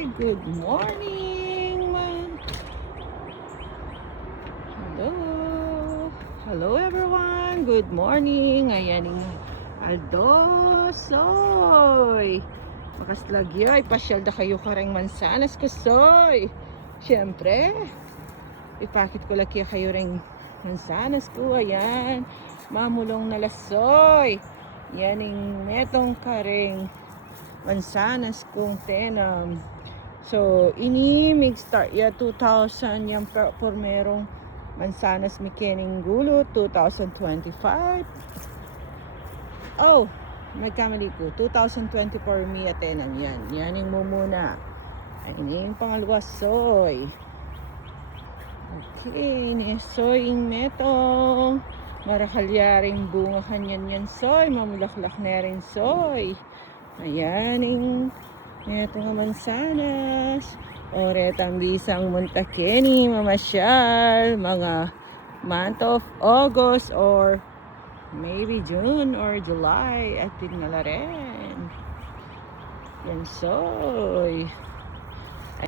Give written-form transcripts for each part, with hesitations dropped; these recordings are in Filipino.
Good morning. Hello. Hello everyone. Good morning. Ayan nga. Aldo soy. Makaslagyo ay pasyal da kayo kareng mansanas ko soy. Siyempre, ipakit ko laki kayo ring mansanas ko. Ayan. Mamulong na lasoy. Yan yung metong kareng mansanas kong tenam. So, ini mag-start ya 2,000 yan por merong mansanas mikening gulo 2025. Oh, nagkamali ko. 2024 miya tenam yan. Yan yung mumuna. Ay, ini yung pangalawa soy. Okay, ini soy yung metong. Marakalyaring bunga kanyan yan soy. Mamulaklak na rin soy. Ayan yung ito nga mansanas. Oretang bisang muntakeni mamasyal mga month of August or maybe June or July at tingala rin. Yan soy.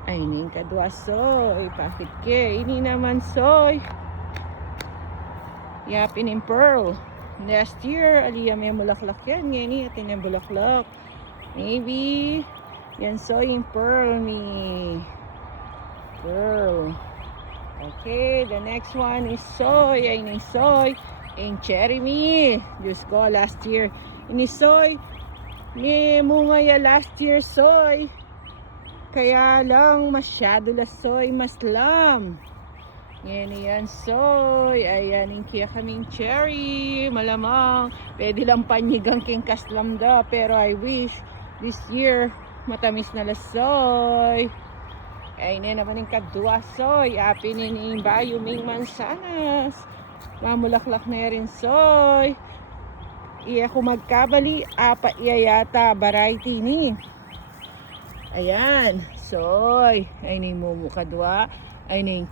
Ay ning kadwa soy. Bakit ke? Ini naman soy. Yapin in pearl. Last year, aliyah may mulaklak yan. Ngayon, atin yung bulaklak. Maybe, yan soy yung pearl ni pearl. Okay, the next one is soy. Ay, yung soy. Yung cherry me. Diyos ko, last year. Ini soy. Ni munga ya last year soy. Kaya lang, masyado la soy maslam. Yan soy. Ayan yung kaya kaming cherry. Malamang. Pwede lang panyigang king kaslamda. Pero I wish this year matamis na lasoy. Ay na naman yung kadwa soy. Apinin yung bayuming mansanas. Mamulaklak na rin soy. Iya ko magkabali. Apa iya yata variety ni. Ayan. Soy. Ay na yung mumukadwa. Ay na yung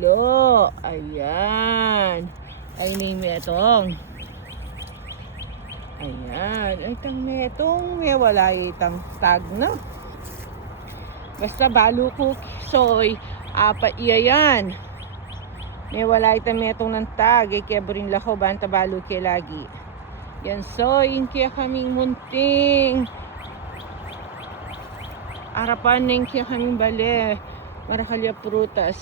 lo. Ayan. Ay na yung metong. Ayan. Ay tang metong. May wala itang tag na. Basta balo ko soy. Apa iya yan. May wala itang metong ng tag. Ay kaya rin lako. Banta balo kaya lagi. Yan soy. Yung kaya kaming munting. Arapan na yung kaya kaming bale. Marakalya prutas.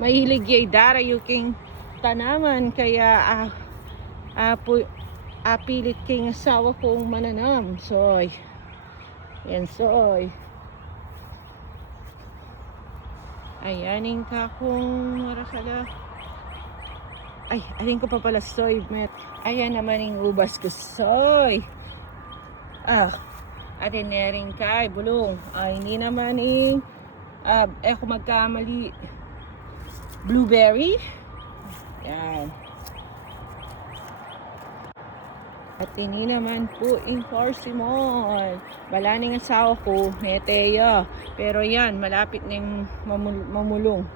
Mahilig yay dara yung tanaman. Kaya pilit king asawa kong mananam. Soy. Yan soy. Ayan yung kakong marakala. Ay, alin ko pa pala soy. Ayan naman yung ubas ko. Soy. Atin na rin kay bulong. Ay, hindi naman yung ako magkamali. Blueberry. Yan. At ini naman po yung persimmon. Wala na yung asawa ko. Meteya. Pero yan, malapit na yung mamulong.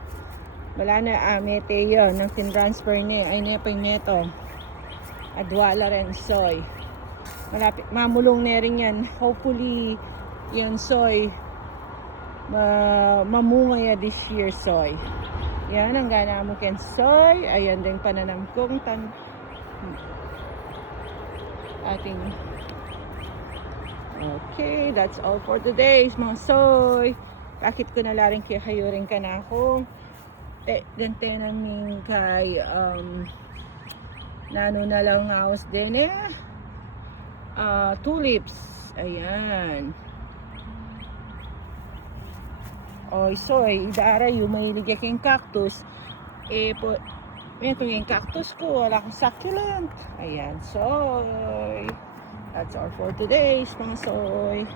Wala na, meteya. Nang tin-transfer niya. Ay na pa yung meto. Adwala rin soy. Malapit, mamulong na rin yan. Hopefully, yan soy. Mamunga ya this year soy. Yan ang gana mo ken soy. Ayan din pananam kong ating okay, that's all for today mga soy. Bakit ko na laring kaya kayo rin ka na akong dente namin kay nano na lang house din tulips. Ayan. Oy, soy, idara yung mahilig yung cactus. Ito yung cactus ko, wala akong succulent. Ayan, soy. That's all for today, mga soy.